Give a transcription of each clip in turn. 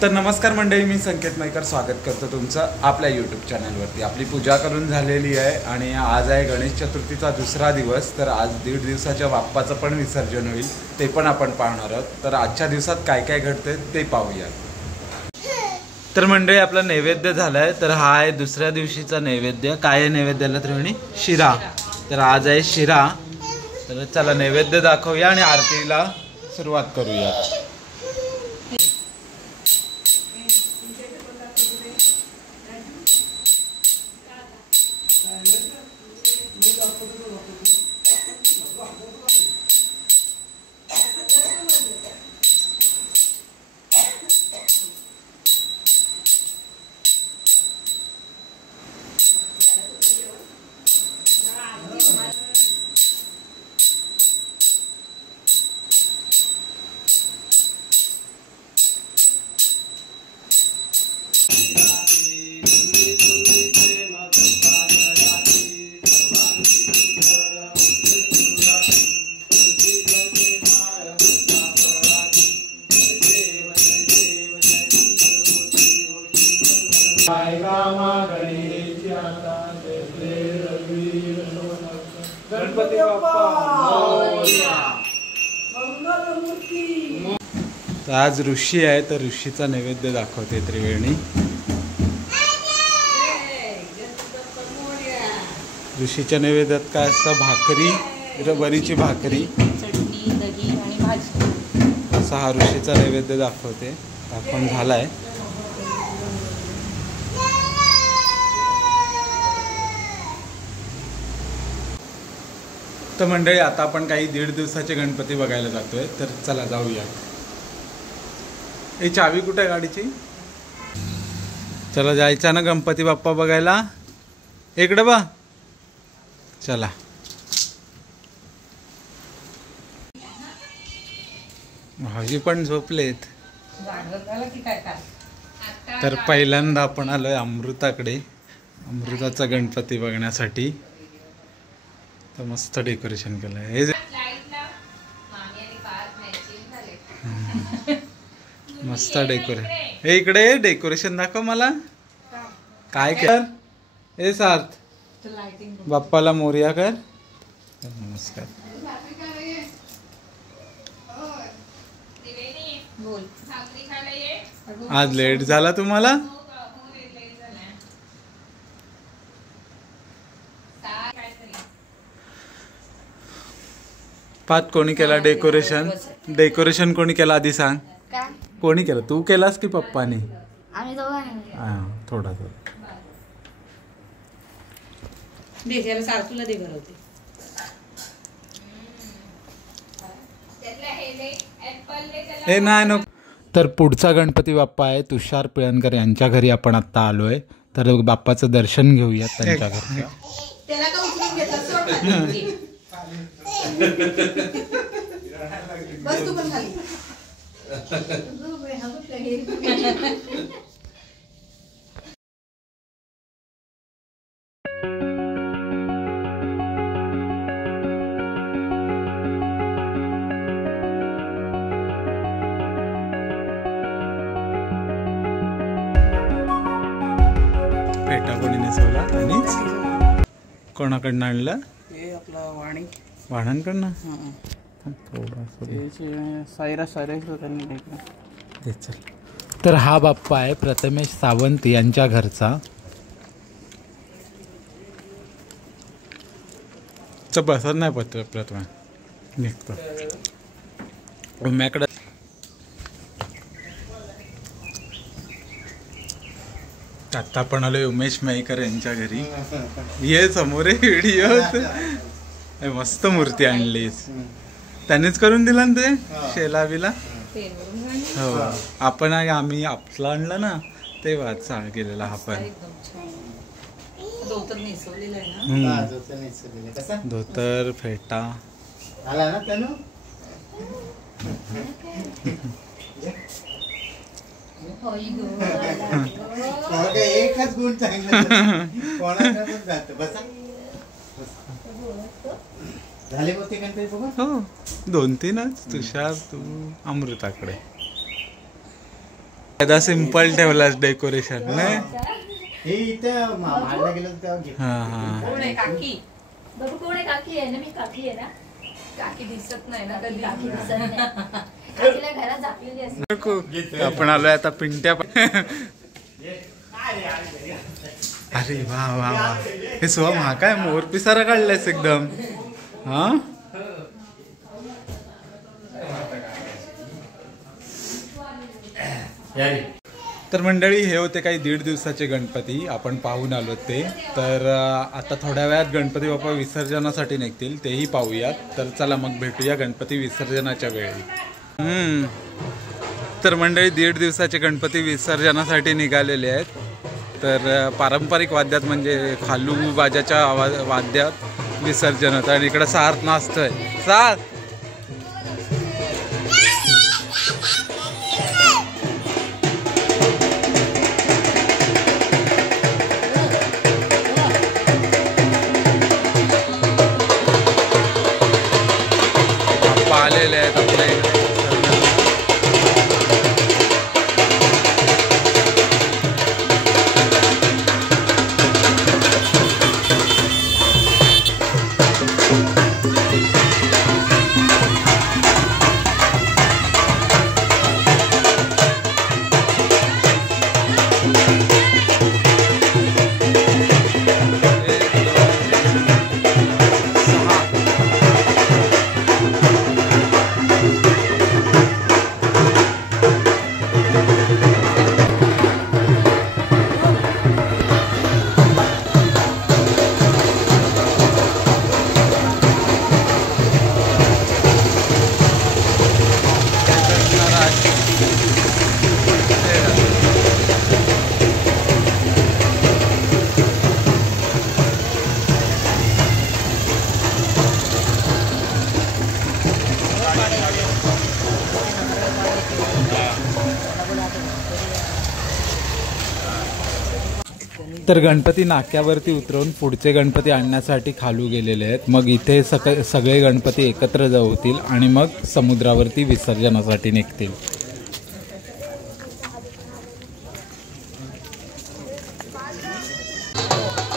तर नमस्कार मंडळी, मी संकेत नायकर स्वागत करतो तुमचं आपल्या यूट्यूब चॅनलवरती। आपली पूजा करून झालेली आहे आणि आज आहे गणेश चतुर्थीचा दुसरा दिवस। तर आज 1.5 दिवसाच्या बाप्पाचं पण विसर्जन होईल, ते पण आपण पाहणार आहोत। तर आजच्या दिवसात काय काय घडते ते पाहूया। तर मंडळी, आपला नैवेद्य झालाय। तर हा आहे दुसऱ्या दिवशीचा नैवेद्य। काय आहे नैवेद्याला त्रिवेणी? शिरा। तर आज आहे शिरा। तर चला नैवेद्य दाखवूया आणि आरतीला सुरुवात करूया। गणपती बाप्पा तर आज ऋषी आहे, तर ऋषीचा नैवेद्य दाखवते त्रिवेणी। ऋषीच्या नैवेद्यात काय असतं? भाकरी, रबरीची भाकरी, चटणी, दही आणि भाजी। असा हा ऋषीचा नैवेद्य दाखवते। दाखवून झालाय। तर मंडळी, आता आपण काही 1.5 दिवसाचे गणपती बघायला जातोय। तर चला जाऊया। ही चावी कुठे आहे गाडीची? चला जायचं ना गणपती बाप्पा बघायला। इकडे बा, चला। भाजी पण झोपलेत। तर पहिल्यांदा आपण आलोय अमृताकडे, अमृताचा गणपती बघण्यासाठी। तर मस्त डेकोरेशन केलंय। हे मस्त डेकोरेशन। हे इकडे डेकोरेशन दाखव मला। काय कर? हे सार्थ, बाप्पाला मोरया कर। नमस्कार। आज लेट झाला तुम्हाला? पात कोणी केला डेकोरेशन? डेकोरेशन कोणी केला आधी सांग? कोणी केलं? तू केलास की पप्पानी? हां, थोडा हे नाही नको। तर पुढचा गणपती बाप्पा आहे तुषार पिळणकर यांच्या घरी आपण आता आलोय। तर बाप्पाचं दर्शन घेऊया त्यांच्या घरचं। फेटा कोणी नेसवला? त्यांनीच? कोणाकडनं आणलं? हे आपला वाणी वाणांकडनं। तर हा बाप्पा आहे प्रथमेश सावंत यांच्या घरचा। बसत नाही पत्र प्रथम निघतो उम्याकडे। आता पण आलोय उमेश मयेकर यांच्या घरी। ये समोर व्हिडिओ। मस्त मूर्ती आणलीस, त्यांनीच करून दिला ना ते शेला बिला? हो, आपण आम्ही आपला आणला ना तेव्हा चाळ केलेला हा पण। धोतर फेटा एकच गुण चांगला झाले होते गणपती बघा. हो 2-3च तुषार तू अमृताकडे. एकदा सिंपल ठेवलास डेकोरेशन नाही. हे इथं मारला गेलं तेव्हा घेतलं. हा हा कोण आहे काकी? बाबू कोण आहे? काकी आहे ना, मी काकी आहे ना. काकी दिसत नाही ना कधी. काकी दिसत नाही. काकीला घरात झाकलेली असते. आपण आलोय आता पिंट्या. अरे वा वा वा, हे सोहम हा काय मोर पिसारा काढलायस एकदम. हा तर मंडळी, हे होते काही 1.5 दिवसाचे गणपती आपण पाहून आलो ते. तर आता थोड्या वेळात गणपती बाप्पा विसर्जनासाठी निघतील, तेही पाहूयात. तर चला मग भेटूया गणपती विसर्जनाच्या वेळी. तर मंडळी 1.5 दिवसाचे गणपती विसर्जनासाठी निघालेले आहेत. तर पारंपरिक वाद्यात म्हणजे खालू बाजाच्या वाद्यात विसर्जन होतं आणि इकडं सार्थ नाचतोय. सार्थ आलेले आहेत आपल्या इकडे. तर गणपती नाक्यावरती उतरवून पुढचे गणपती आणण्यासाठी खालू गेलेले आहेत. मग इथे सगळे गणपती एकत्र जवतील आणि मग समुद्रावरती विसर्जनासाठी निघतील.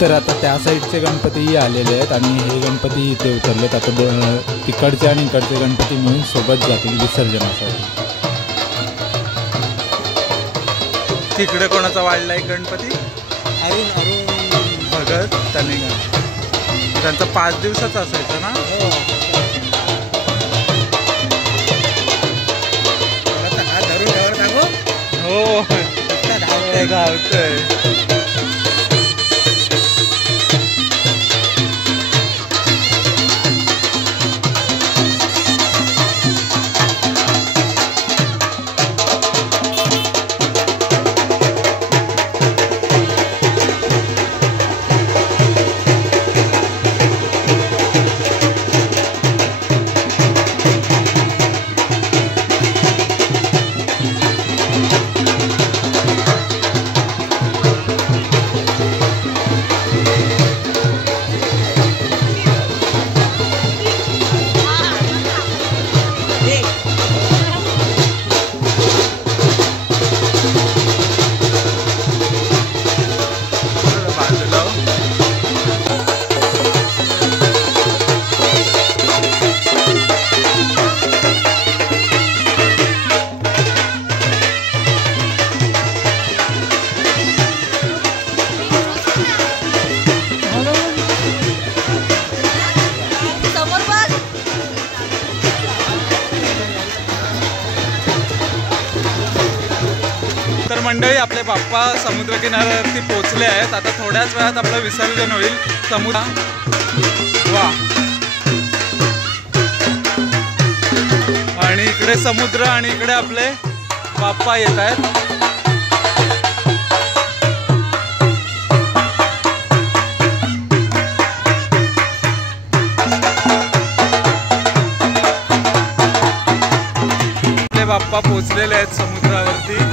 तर आता त्या साईडचे गणपतीही आलेले आहेत आणि हे गणपती इथे उतरलेत. आता तिकडचे आणि इकडचे गणपती मिळून सोबत जातील विसर्जनासाठी. तिकडे कोणाचा वाढलाय गणपती? भगत त्याने त्यांचा 5 दिवसाचा असायचा ना. हो धावतोय. मंडळी, आपले बाप्पा समुद्र किनाऱ्यावरती पोहोचले आहेत. आता थोड्याच वेळात आपलं विसर्जन होईल. समुद्र वा, आणि इकडे समुद्र आणि इकडे आपले बाप्पा येत आहेत. आपले बाप्पा पोहोचलेले आहेत समुद्रावरती.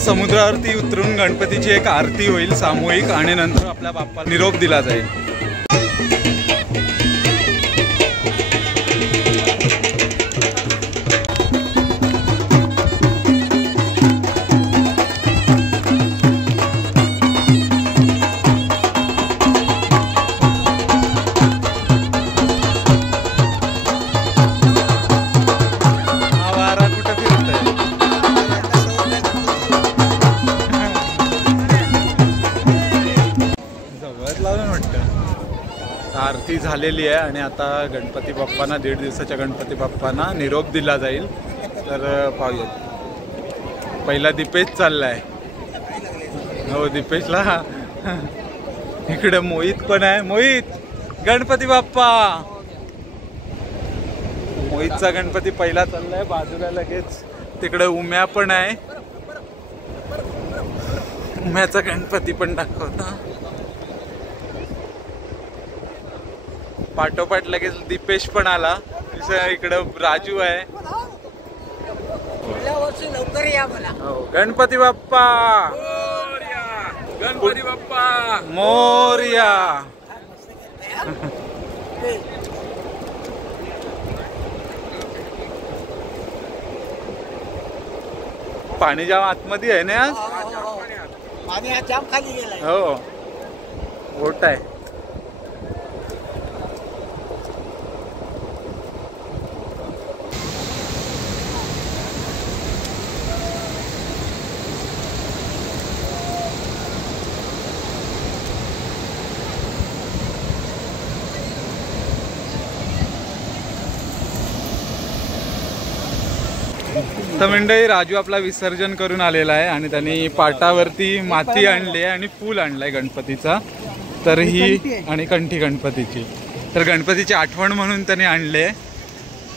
समुद्रावरती उतरून गणपतीची एक आरती होईल सामूहिक आणि नंतर आपल्या बाप्पाला निरोप दिला जाईल. आरती झालेली आहे आणि आता गणपती बाप्पांना 1.5 दिवसाच्या गणपती बाप्पांना निरोप दिला जाईल. तर पाहूयात. पहिला दीपेश चाललाय. हो दीपेशला. इकडे मोहित पण आहे. मोहित गणपती बाप्पा. मोहितचा गणपती पहिला चाललाय. बाजूला लगेच तिकडे उम्या पण आहे. उम्याचा गणपती पण दाखवता. पाठोपाठ लगेच दीपेश पण आला. इकडं राजू आहे. लवकर या मला. गणपती बाप्पा. गणपती बाप्पा मोरया. पाणी जाम आतमध्ये आहे ना आज. पाणी हा जाम खाली गेलाय. हो ओट आहे. तर मंडळी राजू आपला विसर्जन करून आलेला आहे आणि त्यांनी पाटावरती माती आणली आहे आणि फूल आणलाय गणपतीचा. तर ही आणि कंठी गणपतीची. तर गणपतीची आठवण म्हणून त्यांनी आणले.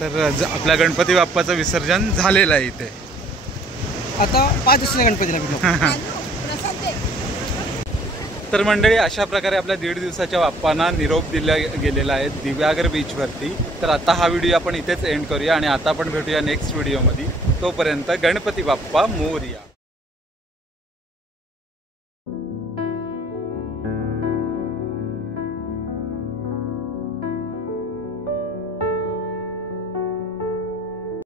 तर आपल्या गणपती बाप्पाचं विसर्जन झालेलं आहे इथे. आता 5 दिवसाच्या गणपतीला. तर मंडळी अशा प्रकारे आपल्या 1.5 दिवसाच्या बाप्पांना निरोप दिला गेलेला आहे दिव्यागर बीचवरती. तर आता हा व्हिडिओ आपण इथेच एंड करूया आणि आता आपण भेटूया नेक्स्ट व्हिडिओमध्ये. तोपर्यंत गणपती बाप्पा मोरया.